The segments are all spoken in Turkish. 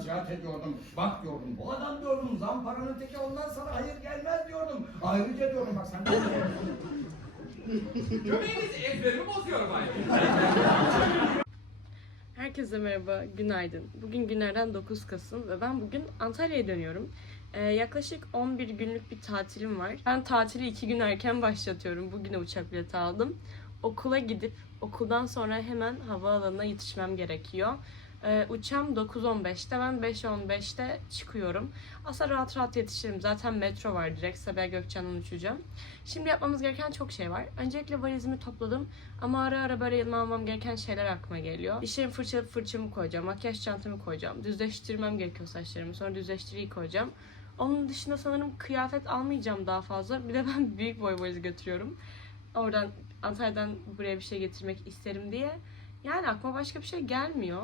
nasihat ediyordum. Bak diyordum bu adam diyordum zamparanın teki ondan sana hayır gelmez diyordum. Ayrıca diyordum bak sen Göbeğiniz ezberimi bozuyor bay. Herkese merhaba, günaydın. Bugün günlerden 9 Kasım ve ben bugün Antalya'ya dönüyorum. Ee, yaklaşık 11 günlük bir tatilim var. Ben tatili 2 gün erken başlatıyorum. Bugüne uçak bileti aldım. Okula gidip okuldan sonra hemen havaalanına yetişmem gerekiyor. Ee, uçağım 9.15'te, ben 5.15'te çıkıyorum. Aslında rahat rahat yetişirim. Zaten metro var direkt. Sabiha Gökçen'den uçacağım. Şimdi yapmamız gereken çok şey var. Öncelikle valizimi topladım. Ama ara ara böyle yanıma almam gereken şeyler aklıma geliyor. Dişlerimi fırçalayıp fırçamı koyacağım. Makyaj çantamı koyacağım. Düzleştirmem gerekiyor saçlarımı. Sonra düzleştiriyi koyacağım. Onun dışında sanırım kıyafet almayacağım daha fazla. Bir de ben büyük boy valizi götürüyorum. Oradan Antalya'dan buraya bir şey getirmek isterim diye. Yani aklıma başka bir şey gelmiyor.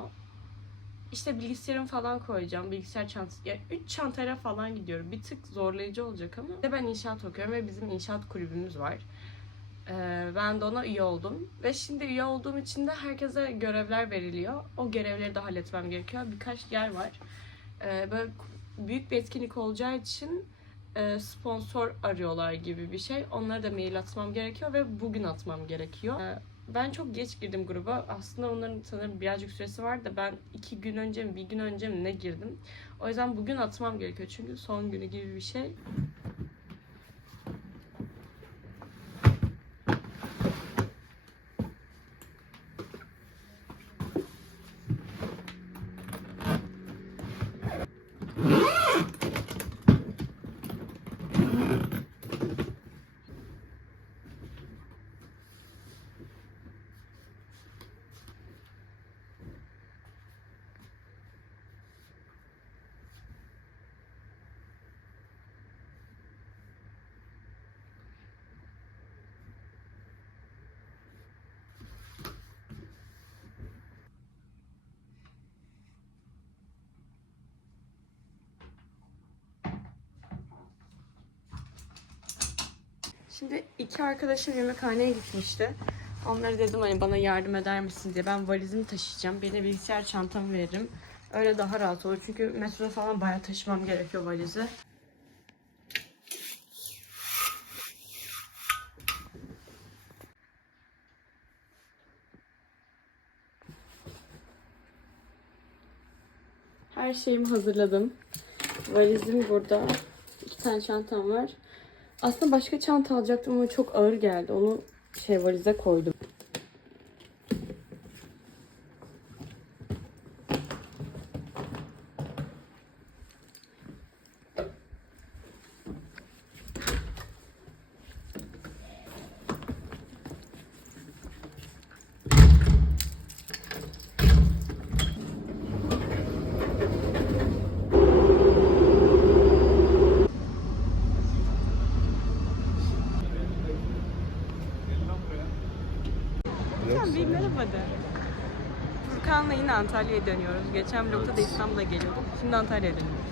İşte bilgisayarımı falan koyacağım. Bilgisayar çantası. Ya 3 çantayla falan gidiyorum. Bir tık zorlayıcı olacak ama. De ben inşaat okuyorum ve bizim inşaat kulübümüz var. Ee, ben de ona üye oldum. Ve şimdi üye olduğum için de herkese görevler veriliyor. O görevleri de halletmem gerekiyor. Birkaç yer var. Ee, böyle büyük bir etkinlik olacağı için e, sponsor arıyorlar gibi bir şey. Onlara da mail atmam gerekiyor ve bugün atmam gerekiyor. Ben çok geç girdim gruba. Aslında onların sanırım birazcık süresi var da ben iki gün önce mi bir gün önce mi ne girdim. O yüzden bugün atmam gerekiyor çünkü son günü gibi bir şey. Şimdi iki arkadaşım yemekhaneye gitmişti. Onlara dedim hani bana yardım eder misin diye. Ben valizimi taşıyacağım. Birine bilgisayar çantamı veririm. Öyle daha rahat olur. Çünkü metroda falan bayağı taşımam gerekiyor valizi. Her şeyimi hazırladım. Valizim burada. İki tane çantam var. Aslında başka çanta alacaktım ama çok ağır geldi. Onu şey valize koydum. Furkan bir merhaba de. Furkan'la yine Antalya'ya dönüyoruz. Geçen vlogda da İstanbul'a geliyorduk. Şimdi Antalya'ya dönüyoruz.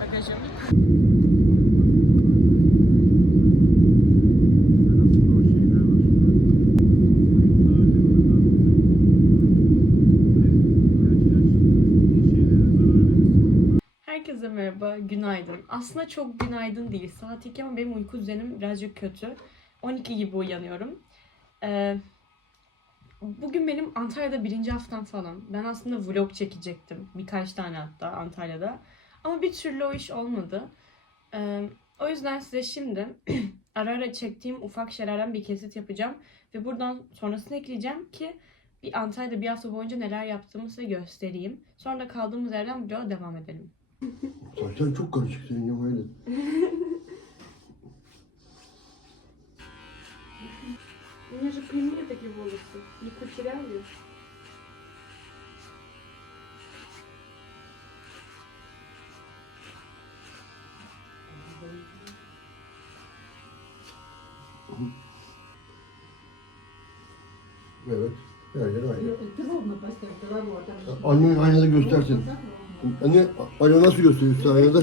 Bagajım. Herkese merhaba, günaydın. Aslında çok günaydın değil. Saat 2 ama benim uyku düzenim birazcık kötü. 12 gibi uyanıyorum. Ee, bugün benim Antalya'da birinci haftam falan. Ben aslında vlog çekecektim. Birkaç tane hatta Antalya'da. Ama bir türlü o iş olmadı. Ee, o yüzden size şimdi ara ara çektiğim ufak şeylerden bir kesit yapacağım. Ve buradan sonrasını ekleyeceğim ki bir Antalya'da bir hafta boyunca neler yaptığımı size göstereyim. Sonra da kaldığımız yerden vloga devam edelim. Saçlar çok karışık senin ya меня же прямые такие волосы, не кучерявые. Evet. Her yer aynı. Ты ровно поставь голову, а там же- Annen aynada göstersin. Так ровно. Anne, anne nasıl gösteriyorsun aynada?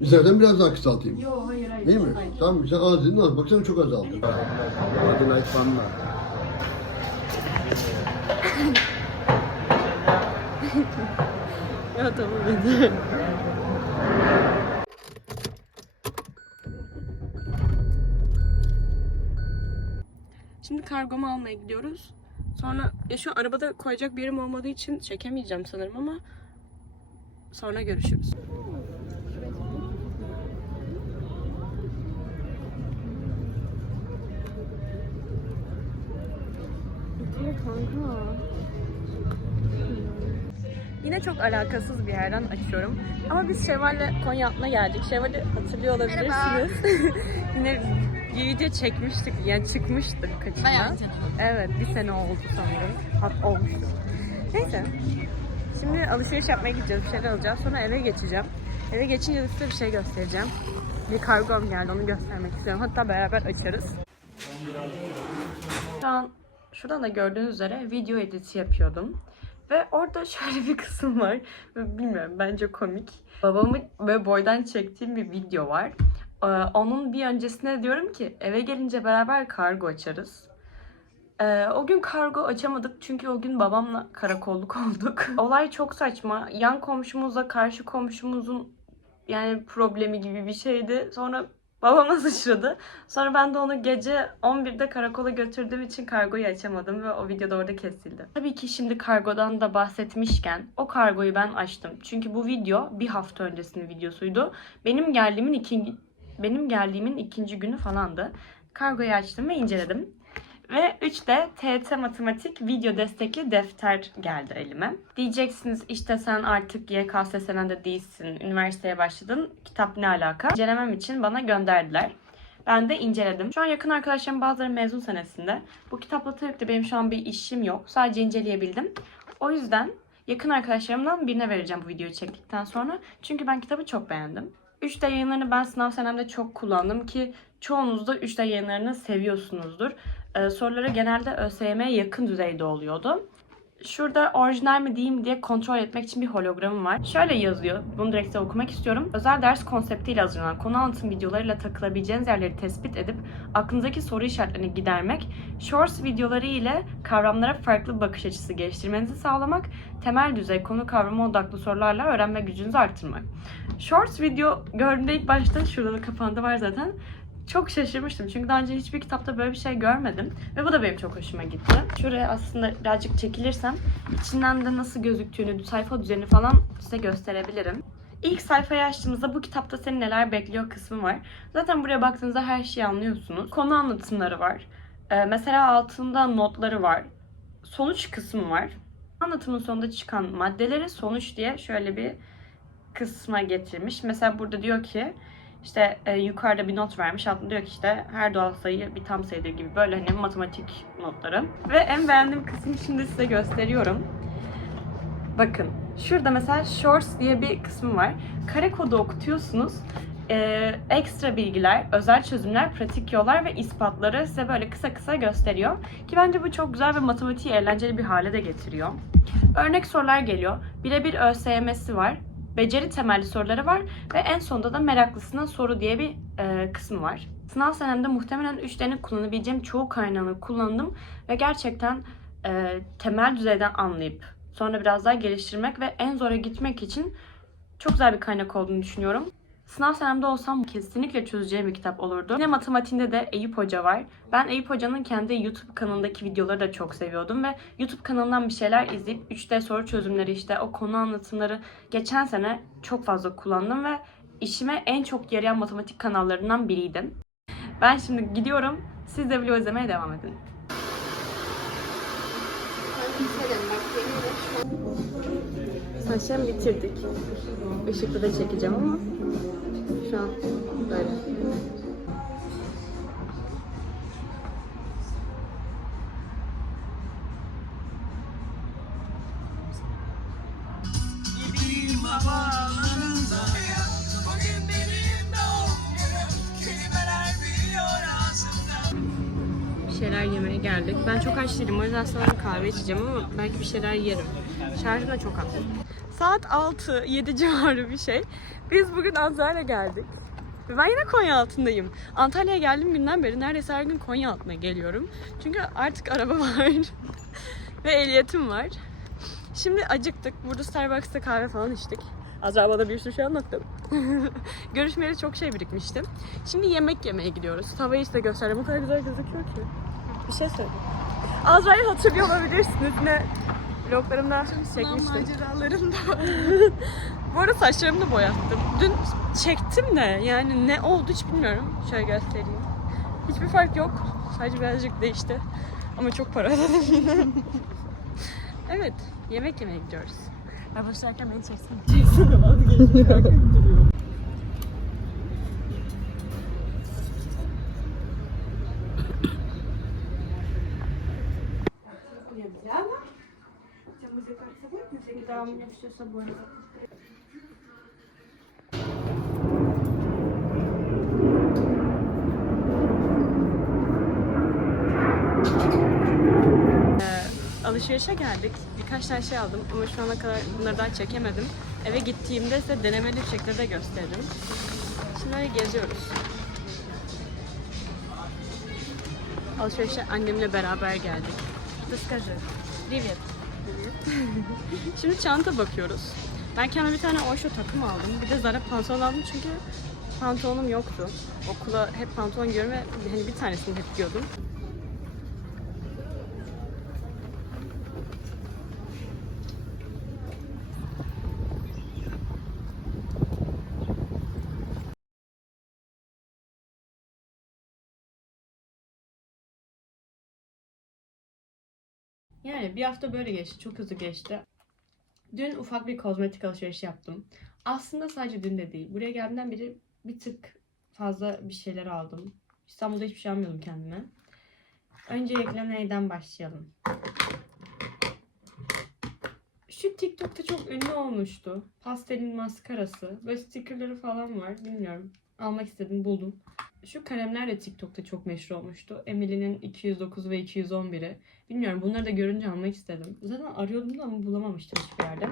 İstersen biraz daha kısaltayım. Yok hayır hayır. Değil mi? Hayır. Tamam sen az dedin az. Baksana çok azaldı. Hadi like fanla. ya tamam yeter. Şimdi kargomu almaya gidiyoruz. Sonra ya şu arabada koyacak bir yerim olmadığı için çekemeyeceğim sanırım ama sonra görüşürüz. Yine çok alakasız bir yerden açıyorum. Ama biz Şevval'le Konya altına geldik. Şevval'i hatırlıyor olabilirsiniz. Yine bir video çekmiştik. Yani çıkmıştık kaçına. Evet bir sene oldu sanırım. Hat olmuştu. Neyse. Şimdi alışveriş yapmaya gideceğiz. Bir şeyler alacağız. Sonra eve geçeceğim. Eve geçince de size bir şey göstereceğim. Bir kargom geldi. Onu göstermek istiyorum. Hatta beraber açarız. Şu an şuradan da gördüğünüz üzere video editi yapıyordum. Ve orada şöyle bir kısım var. Bilmiyorum bence komik. Babamı böyle boydan çektiğim bir video var. Ee, Onun bir öncesine diyorum ki eve gelince beraber kargo açarız. Ee, o gün kargo açamadık çünkü o gün babamla karakolluk olduk. Olay çok saçma. Yan komşumuzla karşı komşumuzun yani problemi gibi bir şeydi. Sonra babama sıçradı. Sonra ben de onu gece 11'de karakola götürdüğüm için kargoyu açamadım ve o videoda orada kesildi. Tabii ki şimdi kargodan da bahsetmişken o kargoyu ben açtım. Çünkü bu video bir hafta öncesinin videosuydu. Benim geldiğimin ikinci benim geldiğimin ikinci günü falandı. Kargoyu açtım ve inceledim. Ve 3'te TET Matematik video destekli defter geldi elime. Diyeceksiniz işte sen artık YKS'den de değilsin, üniversiteye başladın, kitap ne alaka? İncelemem için bana gönderdiler. Ben de inceledim. Şu an yakın arkadaşlarım bazıları mezun senesinde. Bu kitapla tabii ki de benim şu an bir işim yok. Sadece inceleyebildim. O yüzden yakın arkadaşlarımdan birine vereceğim bu videoyu çektikten sonra. Çünkü ben kitabı çok beğendim. 3D yayınlarını ben sınav senemde çok kullandım ki çoğunuz da 3D yayınlarını seviyorsunuzdur. Ee, soruları genelde ÖSYM'ye yakın düzeyde oluyordu. Şurada orijinal mi değil mi diye kontrol etmek için bir hologramım var. Şöyle yazıyor. Bunu direkt size okumak istiyorum. Özel ders konseptiyle hazırlanan konu anlatım videolarıyla takılabileceğiniz yerleri tespit edip aklınızdaki soru işaretlerini gidermek, shorts videoları ile kavramlara farklı bakış açısı geliştirmenizi sağlamak, temel düzey konu kavramı odaklı sorularla öğrenme gücünüzü artırmak. Shorts video gördüğümde ilk başta şurada da kapağında var zaten. Çok şaşırmıştım çünkü daha önce hiçbir kitapta böyle bir şey görmedim. Ve bu da benim çok hoşuma gitti. Şuraya aslında birazcık çekilirsem içinden de nasıl gözüktüğünü, sayfa düzenini falan size gösterebilirim. İlk sayfayı açtığımızda bu kitapta seni neler bekliyor kısmı var. Zaten buraya baktığınızda her şeyi anlıyorsunuz. Konu anlatımları var. Ee, mesela altında notları var. Sonuç kısmı var. Anlatımın sonunda çıkan maddeleri sonuç diye şöyle bir kısma getirmiş. Mesela burada diyor ki işte e, yukarıda bir not vermiş. Altında diyor ki işte her doğal sayı bir tam sayıdır gibi böyle hani matematik notları. Ve en beğendiğim kısmı şimdi size gösteriyorum. Bakın şurada mesela shorts diye bir kısmı var. Kare kodu okutuyorsunuz. Ee, ekstra bilgiler, özel çözümler, pratik yollar ve ispatları size böyle kısa kısa gösteriyor. Ki bence bu çok güzel ve matematiği eğlenceli bir hale de getiriyor. Örnek sorular geliyor. Birebir ÖSYM'si var. Beceri temelli soruları var ve en sonunda da meraklısına soru diye bir e, kısmı var. Sınav senemde muhtemelen 3 tane kullanabileceğim çoğu kaynağını kullandım ve gerçekten e, temel düzeyden anlayıp sonra biraz daha geliştirmek ve en zora gitmek için çok güzel bir kaynak olduğunu düşünüyorum. Sınav senemde olsam kesinlikle çözeceğim bir kitap olurdu. Yine matematiğinde de Eyüp Hoca var. Ben Eyüp Hoca'nın kendi YouTube kanalındaki videoları da çok seviyordum ve YouTube kanalından bir şeyler izleyip 3D soru çözümleri işte o konu anlatımları geçen sene çok fazla kullandım ve işime en çok yarayan matematik kanallarından biriydim. Ben şimdi gidiyorum. Siz de video izlemeye devam edin. Saçlarımı bitirdik. Işıklı da çekeceğim ama böyle. bir şeyler yemeye geldik. Ben çok aç değilim o yüzden sanırım kahve içeceğim ama belki bir şeyler yerim. Şarjım da çok az. Saat 6, 7 civarı bir şey. Biz bugün Antalya'ya geldik. Ben yine Konya altındayım. Antalya'ya geldiğim günden beri neredeyse her gün Konya altına geliyorum. Çünkü artık araba var. Ve ehliyetim var. Şimdi acıktık. Burada Starbucks'ta kahve falan içtik. Azra bana bir sürü şey anlattı. Görüşmeyeli çok şey birikmişti. Şimdi yemek yemeye gidiyoruz. Tavayı size gösterdim. O kadar güzel gözüküyor ki. Bir şey söyle. Azra'yı hatırlıyor olabilirsiniz. Ne vloglarımda çekmiştim. maceralarımda. Bu arada saçlarımı da boyattım. Dün çektim de yani ne oldu hiç bilmiyorum. Şöyle göstereyim. Hiçbir fark yok. Sadece birazcık değişti. Ama çok para ödedim. evet, yemek yemeye gidiyoruz. Ben başlarken beni çeksene. Çeksene vazgeçtim. Да, у меня все с собой. Ee, alışverişe geldik. Birkaç tane şey aldım ama şu ana kadar bunları daha çekemedim. Eve gittiğimde ise denemeli bir şekilde de gösteririm. Şimdi öyle geziyoruz. Alışverişe annemle beraber geldik. Расскажи. Привет. Şimdi çanta bakıyoruz. Ben kendime bir tane Osho takım aldım. Bir de Zara pantolon aldım çünkü pantolonum yoktu. Okula hep pantolon giyiyorum ve hani bir tanesini hep giyiyordum. Yani bir hafta böyle geçti. Çok hızlı geçti. Dün ufak bir kozmetik alışverişi yaptım. Aslında sadece dün de değil. Buraya geldiğimden beri bir tık fazla bir şeyler aldım. İstanbul'da hiçbir şey almıyordum kendime. Öncelikle neyden başlayalım? Şu TikTok'ta çok ünlü olmuştu. Pastelin maskarası. Böyle stickerları falan var. Bilmiyorum. Almak istedim buldum. Şu kalemler de TikTok'ta çok meşhur olmuştu. Emily'nin 209 ve 211'i. Bilmiyorum bunları da görünce almak istedim. Zaten arıyordum da ama bulamamıştım hiçbir yerde.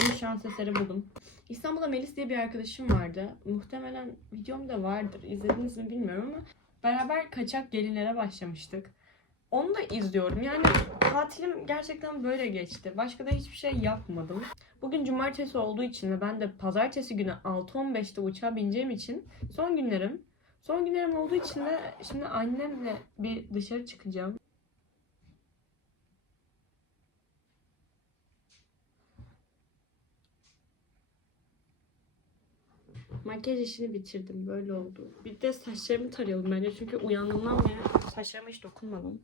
Bunu şans eseri buldum. İstanbul'da Melis diye bir arkadaşım vardı. Muhtemelen videomda vardır. İzlediniz mi bilmiyorum ama beraber kaçak gelinlere başlamıştık. Onu da izliyorum. Yani tatilim gerçekten böyle geçti. Başka da hiçbir şey yapmadım. Bugün cumartesi olduğu için ve ben de pazartesi günü 6.15'te uçağa bineceğim için son günlerim. Son günlerim olduğu için de şimdi annemle bir dışarı çıkacağım. Makyaj işini bitirdim. Böyle oldu. Bir de saçlarımı tarayalım bence. Çünkü uyandığımdan beri saçlarıma hiç dokunmadım.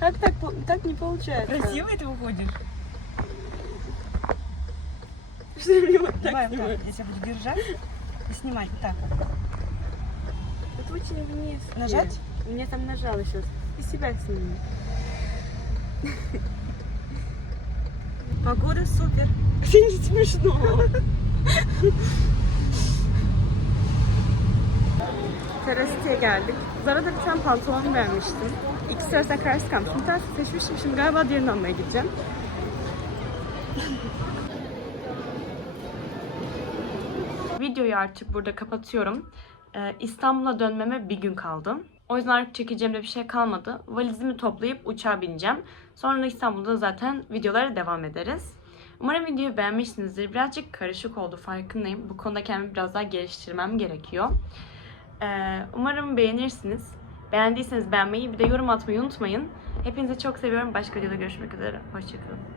Как так, по- так не получается? Красиво это выходишь? Что мне вот так Давай, вот снимать? так. Я тебя буду держать и снимать. Вот так. Это очень вниз. Нажать? Мне там нажала сейчас. И себя сними. Погода супер. Это не смешно. Terasiteye geldik. Zara'da bir tane pantolon beğenmiştim. İkisi arasında kararsız kalmıştım. Bir tanesini seçmiştim. Şimdi galiba diğerini almaya gideceğim. Videoyu artık burada kapatıyorum. Ee, İstanbul'a dönmeme bir gün kaldı. O yüzden artık çekeceğim de bir şey kalmadı. Valizimi toplayıp uçağa bineceğim. Sonra İstanbul'da zaten videolara devam ederiz. Umarım videoyu beğenmişsinizdir. Birazcık karışık oldu farkındayım. Bu konuda kendimi biraz daha geliştirmem gerekiyor. Ee, umarım beğenirsiniz. Beğendiyseniz beğenmeyi bir de yorum atmayı unutmayın. Hepinizi çok seviyorum. Başka videoda görüşmek üzere. Hoşçakalın.